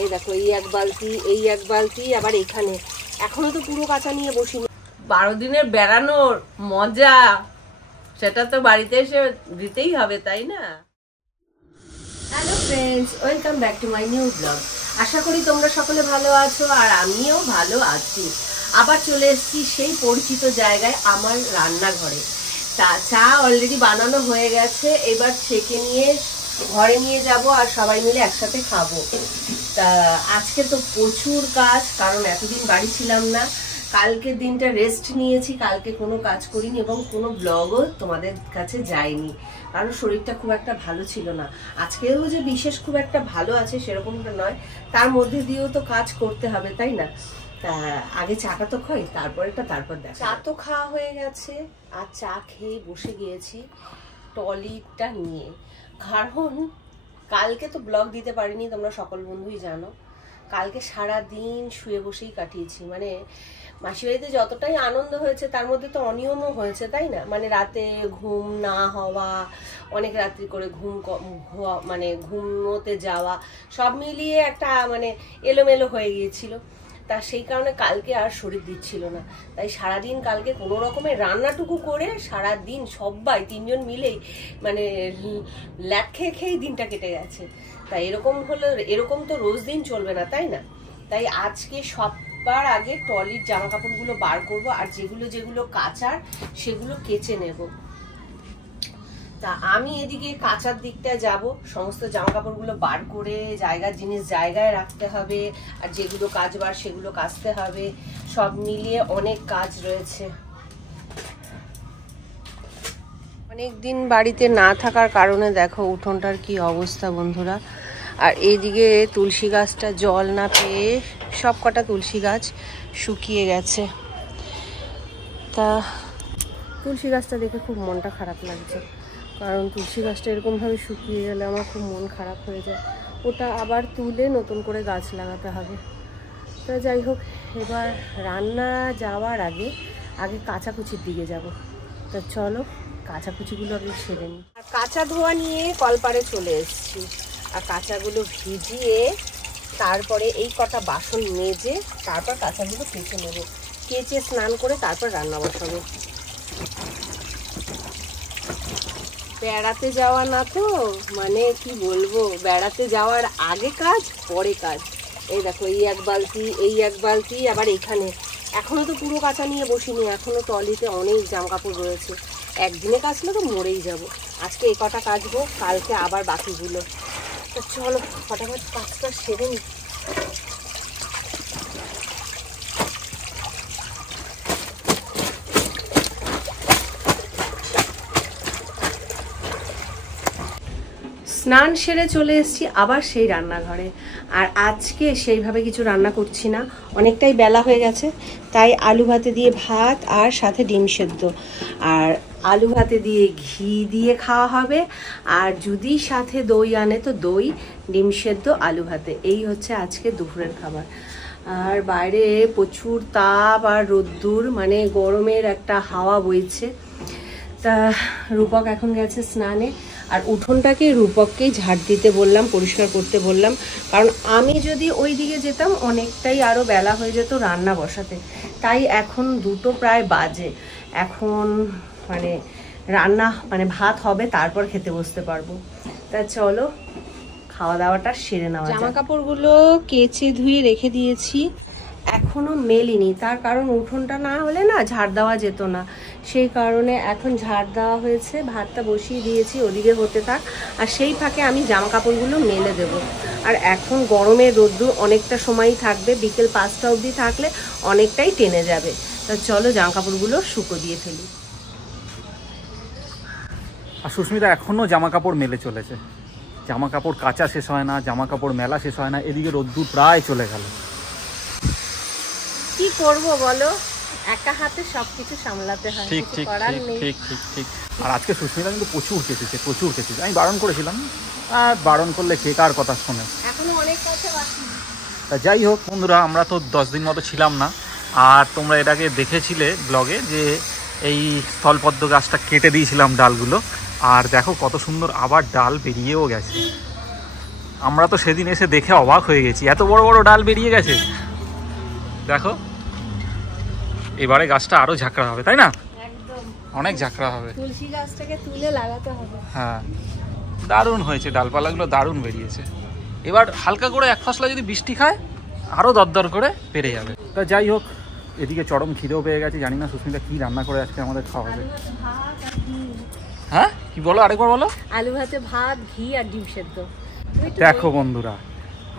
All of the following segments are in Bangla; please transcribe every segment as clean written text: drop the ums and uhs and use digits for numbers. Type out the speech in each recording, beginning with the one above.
এই দেখো এই এক বালতি আবার এখানে এখনো তো পুরো কাঁচা নিয়ে বসিনি। 12 দিনের বেড়ানোর মজা সেটা তো বাড়িতে এসে দিতেই হবে, তাই না? Hello friends, welcome back to my new blog. আশা করি তোমরা সকলে ভালো আছো আর আমিও ভালো আছি। আবার চলে এসেছি সেই পরিচিত জায়গায়, আমার রান্নাঘরে। তা চা অলরেডি বানানো হয়ে গেছে, এবার ছেঁকে নিয়ে ঘরে নিয়ে যাব আর সবাই মিলে একসাথে খাবো। তা আজকে তো প্রচুর কাজ, কারণ এতদিন বাড়ি ছিলাম না। কালকের দিনটা রেস্ট নিয়েছি, কালকে কোনো কাজ করিনি এবং কোনো ব্লগও তোমাদের কাছে যায়নি, কারণ শরীরটা খুব একটা ভালো ছিল না। আজকেও যে বিশেষ খুব একটা ভালো আছে সেরকমটা নয়, তার মধ্যে দিয়েও তো কাজ করতে হবে, তাই না? তা আগে চাটা তো খাই, তারপর দেখ। চা তো খাওয়া হয়ে গেছে আর চা খেয়ে বসে গিয়েছি ট্রলিটা নিয়ে। কারণ কালকে তো ব্লগ দিতে পারিনি, তোমরা সকল বন্ধুই জানো। কালকে সারা দিন শুয়ে বসেই কাটিয়েছি, মানে মাসিবাড়িতে যতটাই আনন্দ হয়েছে তার মধ্যে তো অনিয়মও হয়েছে, তাই না? মানে রাতে ঘুম না হওয়া, অনেক রাত্রি করে মানে ঘুমোতে যাওয়া, সব মিলিয়ে একটা মানে এলোমেলো হয়ে গিয়েছিল। তা সেই কারণে কালকে আর শরীর দিচ্ছিল না, তাই সারাদিন কালকে কোনো রকমের রান্নাটুকু করে সারাদিন সবাই 3 জন মিলেই মানে ল্যাট খেয়েই দিনটা কেটে গেছে। তাই এরকম তো রোজ দিন চলবে না, তাই না? তাই আজকে সবার আগে ট্রলির জামা কাপড়গুলো বার করব আর যেগুলো কাচার সেগুলো কেচে নেব। তা আমি এদিকে কাচার দিকটা যাব, সমস্ত জামা কাপড়গুলো বার করে জিনিস জায়গায় রাখতে হবে, আর যেগুলো কাচবার সেগুলো কাচতে হবে। সব মিলিয়ে অনেক কাজ রয়েছে। অনেকদিন বাড়িতে না থাকার কারণে দেখো উঠোনটার কি অবস্থা বন্ধুরা। আর এইদিকে তুলসী গাছটা জল না পেয়ে সব কটা তুলসী গাছ শুকিয়ে গেছে। তা তুলসী গাছটা দেখে খুব মনটা খারাপ লাগছে, কারণ তুলসী গাছটা এরকমভাবে শুকিয়ে গেলে আমার খুব মন খারাপ হয়ে যায়। ওটা আবার তুলে নতুন করে গাছ লাগাতে হবে। তা যাই হোক, এবার রান্না যাওয়ার আগে কাচাকুচির দিকে যাব। তা চলো কাচাকুচিগুলো আগে সেরে নিই। আর কাঁচা ধোয়া নিয়ে কলপাড়ে চলে এসেছি, আর কাঁচাগুলো ভিজিয়ে তারপরে এই কটা বাসন মেজে তারপর কাঁচাগুলো কেচে নেব। কেচে স্নান করে তারপর রান্না বসাবো। বেড়াতে যাওয়া না তো, মানে কি বলবো, বেড়াতে যাওয়ার আগে কাজ পরে কাজ। এই দেখো এই এক বালতি আবার এখানে এখনো তো পুরো কাঁচা নিয়ে বসিনি, এখনো ট্রলিতে অনেক জামা কাপড় রয়েছে। একদিনে কাচলে তো মরেই যাব। আজকে এই কটা কাচবো, কালকে আবার বাকিগুলো। তো চলো ফটাফট কাজটা সেরে নি। স্নান সেরে চলে এসেছি আবার সেই রান্নাঘরে। আর আজকে সেইভাবে কিছু রান্না করছি না, অনেকটাই বেলা হয়ে গেছে। তাই আলু ভাতে দিয়ে ভাত আর সাথে ডিম সেদ্ধ। আর আলু ভাতে দিয়ে ঘি দিয়ে খাওয়া হবে, আর যদি সাথে দই আনে তো দই, ডিম সেদ্ধ, আলু ভাতে। এই হচ্ছে আজকে দুপুরের খাবার। আর বাইরে প্রচুর তাপ আর রোদ্দুর, মানে গরমের একটা হাওয়া বইছে। তা রূপক এখন গেছে স্নানে, আর উঠোনটাকে রূপককেই ঝাড় দিতে বললাম, পরিষ্কার করতে বললাম। কারণ আমি যদি ওই দিকে যেতাম অনেকটাই আরও বেলা হয়ে যেত রান্না বসাতে। তাই এখন 2টো প্রায় বাজে, এখন মানে রান্না মানে ভাত হবে, তারপর খেতে বসতে পারবো। তা চলো খাওয়া দাওয়াটা সেরে নেওয়া। জামা কাপড়গুলো কেচে ধুয়ে রেখে দিয়েছি, এখনো মেলিনি। তার কারণ উঠোনটা না হলে না ঝাড় দেওয়া যেত না, সেই কারণে এখন ঝাড় দেওয়া হয়েছে। ভাতটা বসিয়ে দিয়েছি, ওদিকে হতে থাক, আর সেই ফাঁকে আমি জামা কাপড়গুলো মেলে দেব। আর এখন গরমের রোদ্দুর অনেকটা সময়ই থাকবে, বিকেল 5টা অবধি থাকলে অনেকটাই টেনে যাবে। তা চলো জামা কাপড়গুলো শুকো দিয়ে ফেলি। আর সুস্মিতা এখনো জামা কাপড় মেলে চলেছে, জামা কাপড় কাচা শেষ হয় না, জামা কাপড় মেলা শেষ হয় না। এদিকে রোদ্দুর প্রায় চলে গেল। কি করব বলো, একা হাতে সবকিছু সামলাতে হয়, ঠিক ঠিক ঠিক ঠিক ঠিক। আর আজকে সুস্মিতা কিন্তু প্রচুর কেচেছে। আমি বারণ করেছিলাম, আর বারণ করলে কে কার কথা শোনে। এখনো অনেক কাছে বাকি। তা যাই হোক বন্ধুরা, আমরা তো 10 দিন মতো ছিলাম না। আর তোমরা এটাকে দেখেছিলে ব্লগে যে এই স্থলপদ্ম গাছটা কেটে দিয়েছিলাম ডালগুলো, আর দেখো কত সুন্দর আবার ডাল বেরিয়েও গেছে। আমরা তো সেদিন এসে দেখে অবাক হয়ে গেছি, এত বড় বড় ডাল বেরিয়ে গেছে। দেখো এবারে গাছটা আরো ঝাঁকড়া হবে, তাই না? একদম অনেক ঝাঁকড়া হবে। তুলসী গাছটাকে তুলে লাগাতে হবে। হ্যাঁ, দারুণ হয়েছে, ডালপালাগুলো দারুণ বেরিয়েছে। এবার হালকা করে এক ফসলা যদি বৃষ্টি খায় আরো দরদর করে পেরে যাবে। তা যাই হোক, এদিকে চরম খিদেও পেয়ে গেছে। জানি না সুস্মিতা কি রান্না করে আজকে আমাদের খাওয়াবে। হ্যাঁ, কি বলো, আরেকবার বলো। আলু ভাতে ভাত, ঘি আর ডিম সেদ্ধ। দেখো বন্ধুরা,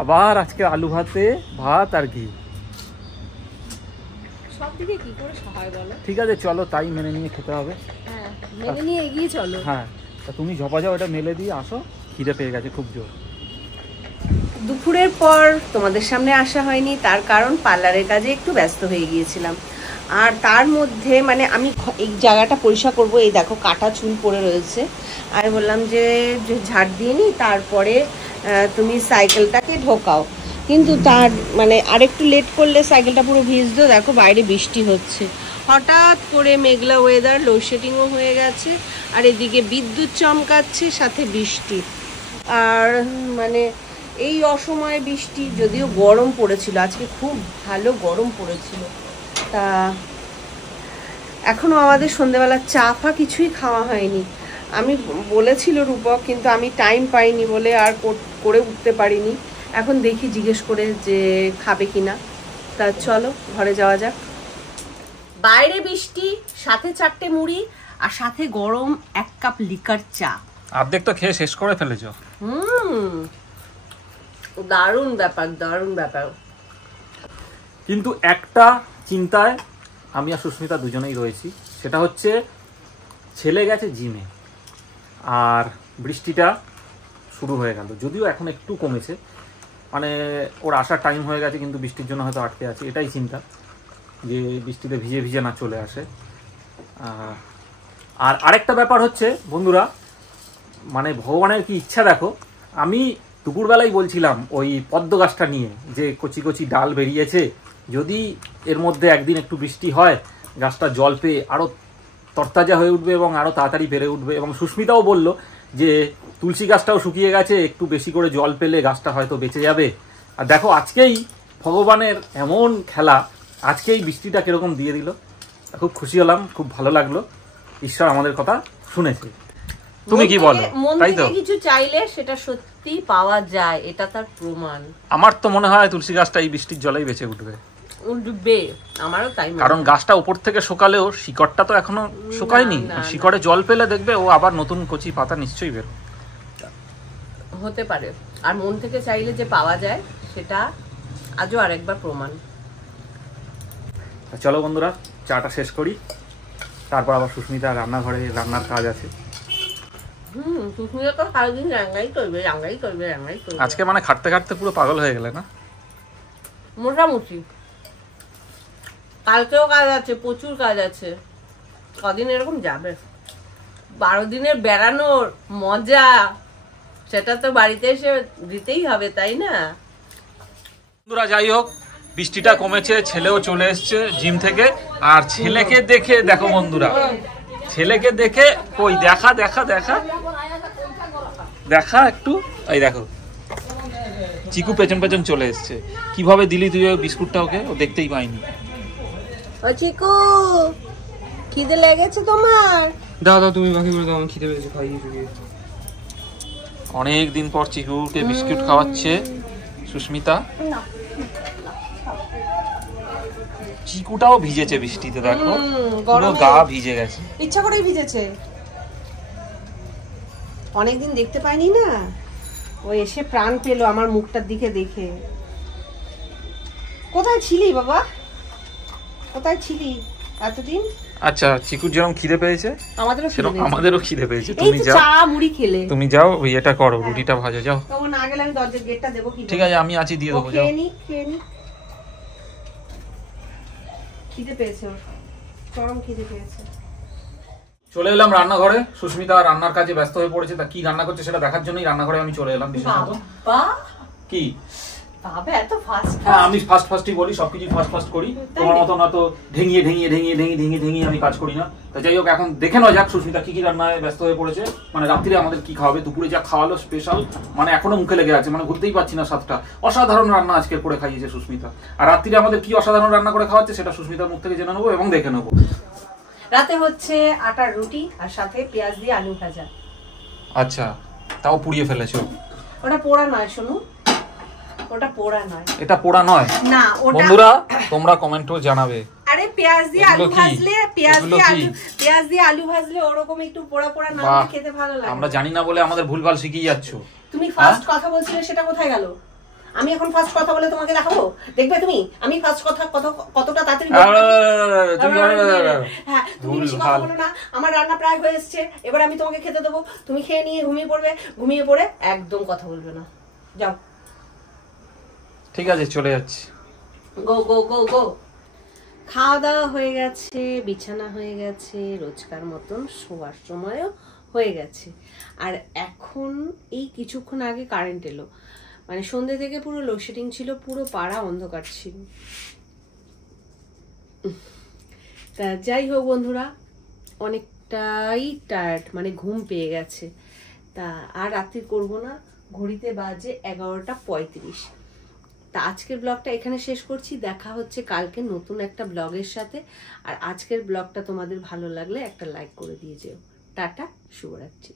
আবার আজকে আলু ভাতে ভাত আর ঘি। সবদিকে কি করে সহায় বলো। ঠিক আছে, চলো তাই মেনে নিয়ে খেতে হবে। হ্যাঁ, মেনে নিয়ে এগিয়ে চলো। হ্যাঁ, তা তুমি ঝপা যাও, এটা মেলে দিয়ে আসো, খিদে পেয়ে গেছে খুব জোর। দুপুরের পর তোমাদের সামনে আসা হয়নি, তার কারণ পার্লারের কাজে একটু ব্যস্ত হয়ে গিয়েছিলাম। আর তার মধ্যে মানে আমি এই জায়গাটা পরিষ্কার করব, এই দেখো কাটা চুল পড়ে রয়েছে। আমি বললাম যে ঝাড় দিয়ে নি, তারপরে তুমি সাইকেলটাকে ঢোকাও। কিন্তু তার মানে আরেকটু লেট করলে সাইকেলটা পুরো ভিজতো। দেখো বাইরে বৃষ্টি হচ্ছে, হঠাৎ করে মেঘলা ওয়েদার, লোডশেডিংও হয়ে গেছে, আর এদিকে বিদ্যুৎ চমকাচ্ছে, সাথে বৃষ্টি। আর মানে এই অসময়ে বৃষ্টি, যদিও গরম পড়েছিল আজকে, খুব ভালো গরম পড়েছিল। তা এখনো আমাদের সন্ধ্যেবেলা চা ফা কিছুই খাওয়া হয়নি। আমি বলেছিল রূপক, কিন্তু আমি টাইম পাইনি বলে আর করে উঠতে পারিনি। এখন দেখি জিজ্ঞেস করে যে খাবে কিনা। তা চলো ঘরে যাওয়া যাক। বাইরে বৃষ্টি, সাথে 4টে মুড়ি, আর সাথে গরম 1 কাপ লিকার চা। অর্ধেক তো খেয়ে শেষ করে ফেলেছো। দারুণ ব্যাপার, দারুণ ব্যাপার। কিন্তু একটা চিন্তায় আমি আর সুস্মিতা দুজনেই রয়েছি, সেটা হচ্ছে ছেলে গেছে জিমে আর বৃষ্টিটা শুরু হয়ে গেল। যদিও এখন একটু কমেছে, মানে ওর আসার টাইম হয়ে গেছে, কিন্তু বৃষ্টির জন্য হয়তো আটকে আছে। এটাই চিন্তা, যে বৃষ্টিতে ভিজে ভিজে না চলে আসে। আর আরেকটা ব্যাপার হচ্ছে বন্ধুরা, মানে ভগবানের কি ইচ্ছা দেখো, আমি দুপুরবেলায় বলছিলাম ওই পদ্ম গাছটা নিয়ে, যে কচি কচি ডাল বেরিয়েছে, যদি এর মধ্যে একদিন একটু বৃষ্টি হয়, গাছটা জল পেয়ে আরও তরতাজা হয়ে উঠবে এবং আরও তাড়াতাড়ি বেড়ে উঠবে। এবং সুস্মিতাও বলল যে তুলসী গাছটাও শুকিয়ে গেছে, একটু বেশি করে জল পেলে গাছটা হয়তো বেঁচে যাবে। আর দেখো আজকেই ভগবানের এমন খেলা, আজকেই বৃষ্টিটা কিরকম দিয়ে দিল। খুব খুশি হলাম, খুব ভালো লাগলো, ঈশ্বর আমাদের কথা শুনেছে। তুমি কি বলো? তাই তো, কিছু চাইলে সেটা সত্যি পাওয়া যায়, এটা তার প্রমাণ। আমার তো মনে হয় তুলসী গাছটা এই বৃষ্টির জলেই বেঁচে উঠবে। আমারও তাই, কারণ গাছটা উপর থেকে শোকালেও শিকড়টা তো এখনো শোকায়নি। শিকড়ে জল পেলে দেখবে ও আবার নতুন কচি পাতা নিশ্চয়ই বের হতে পারে। আর মন থেকে চাইলে যে পাওয়া যায়, সেটা আজও আরেকবার প্রমাণ। চলো বন্ধুরা, চাটা শেষ করি, তারপর আবার সুস্মিতা রান্নাঘরে রান্নার কাজ আছে। সুস্মিতা তো সারাদিন রান্নাই করবে, রান্নাই করবে, রান্নাই করবে। আজকে মানে খাটতে খাটতে পুরো পাগল হয়ে গেলে না? মোটামুটি। কালকেও কাজ আছে, প্রচুর কাজ আছে। কদিন এরকম যাবে। 12 দিনের বেড়ানোর মজা, সেটা তো বাড়িতে এসে দিতেই হবে, তাই না? বন্ধুরা যাই হোক, বৃষ্টিটা কমেছে, ছেলেও চলে এসছে জিম থেকে। আর ছেলেকে দেখে দেখো বন্ধুরা, ছেলেকে দেখে কই দেখা দেখা দেখা দেখা একটু, এই দেখো চিকু পেছন পেছন চলে এসছে। কিভাবে দিলি তুই ওই বিস্কুটটা ওকে? ও দেখতেই পাইনি। ও চিকু, খিদে লেগেছে তোমার? দাও দাও, তুমি বাকি করে দাও, আমি খিদে পেয়েছে, খাইয়ে চুকিয়ে। অনেক দিন পর চিকুকে বিস্কুট খাওয়াচ্ছে সুস্মিতা। চিকুটাও ভিজেছে বৃষ্টিতে, দেখো পুরো গা ভিজে গেছে। ইচ্ছা করেই ভিজেছে, অনেকদিন দেখতে পাইনি না, ও এসে প্রাণ পেলো আমার মুখটার দিকে দেখে। কোথায় ছিলি বাবা, কোথায় ছিলি এতদিন? আচ্ছা, চিকুর যেরকম খিদে পেয়েছে আমাদেরও খিদে পেয়েছে। তুমি যাও, চা মুড়ি খেলে তুমি যাও, ওই এটা করো, রুটিটা ভাজো, যাও। তখন না গেলে আমি দরজার গেটটা দেবো কি? ঠিক আছে, আমি আছি, দিয়ে দেবো, যাও। খেয়ে নি, খিদে পেয়েছে, ওর চরম খিদে পেয়েছে। চলে এলাম রান্নাঘরে, সুস্মিতা রান্নার কাজে ব্যস্ত হয়ে পড়েছে। তা কি রান্না করছে সেটা দেখার জন্যই রান্নাঘরে আমি চলে এলাম। বিশেষত বাহ, কি তবে এত ফাস্ট হ্যাঁ আমি ফার্স্টই বলি, সবকিছু ফার্স্ট করি, তোমার মতো না তো ঢেঙিয়ে আমি কাজ করি না। তা যাই হোক, এখন দেখে নেওয়া যাক সুস্মিতা কি রান্নায় ব্যস্ত হয়ে পড়েছে। মানে রাত্রিরে আমাদের কি খাওয়াবে, দুপুরে যা খাওয়ালো স্পেশাল, মানে এখনো মুখে লেগে আছে, মানে ঘুরতেই পাচ্ছি না স্বাদটা। অসাধারণ রান্না আজকে করে খাইয়েছে সুস্মিতা। আর রাত্রিরে আমাদের কি অসাধারণ রান্না করে খাওয়াচ্ছে সেটা সুস্মিতার মুখ থেকে জেনে নেবো এবং দেখে নেবো। রাতে হচ্ছে আটার রুটি আর সাথে পেঁয়াজ দিয়ে আলু ভাজা। আচ্ছা, তাও পুড়িয়ে ফেলেছো? ওটা পোড়া নয় শোনো, ওটা পোড়া নয়। এটা পোড়া নয় না, ওটা বন্ধুরা তোমরা কমেন্টও জানাবে। আরে পেঁয়াজ দিয়ে আলু ভাজলে, পেঁয়াজ দিয়ে আলু ভাজলে ওরকম একটু পোড়া পোড়া না খেতে ভালো লাগে। আমরা জানি না বলে আমাদের ভুলভাল শিখিয়ে যাচ্ছ। তুমি ফার্স্ট কথা বলছিলে, সেটা কোথায় গেল? আমি এখন ফার্স্ট কথা বলে তোমাকে দেখাবো, দেখবে তুমি আমি ফার্স্ট কথা কতটা তাড়াতাড়ি হ্যাঁ, তুমি বেশি কথা বলো না। আমার রান্না প্রায় হয়ে এসেছে, এবার আমি তোমাকে খেতে দেবো, তুমি খেয়ে নিয়ে ঘুমিয়ে পড়ে একদম কথা বলবে না। যাও, ঠিক আছে চলে যাচ্ছি। গো গো গো গো। খাওয়া দাওয়া হয়ে গেছে, বিছানা হয়ে গেছে, রোজকার মতন শোয়ার সময়ও হয়ে গেছে। আর এখন এই কিছুক্ষণ আগে কারেন্ট এলো, মানে সন্ধ্যে থেকে পুরো লোডশেডিং ছিল, পুরো পাড়া অন্ধকার ছিল। তা যাই হোক বন্ধুরা, অনেকটাই টায়ার্ড, মানে ঘুম পেয়ে গেছে। তা আর রাত্রি করবো না, ঘড়িতে বাজে 11:35। তা আজকের ব্লগটা এখানে শেষ করছি। দেখা হচ্ছে কালকে নতুন একটা ব্লগের সাথে। আর আজকের ব্লগটা তোমাদের ভালো লাগলে একটা লাইক করে দিয়ে যেও। টাটা, শুভরাত্রি।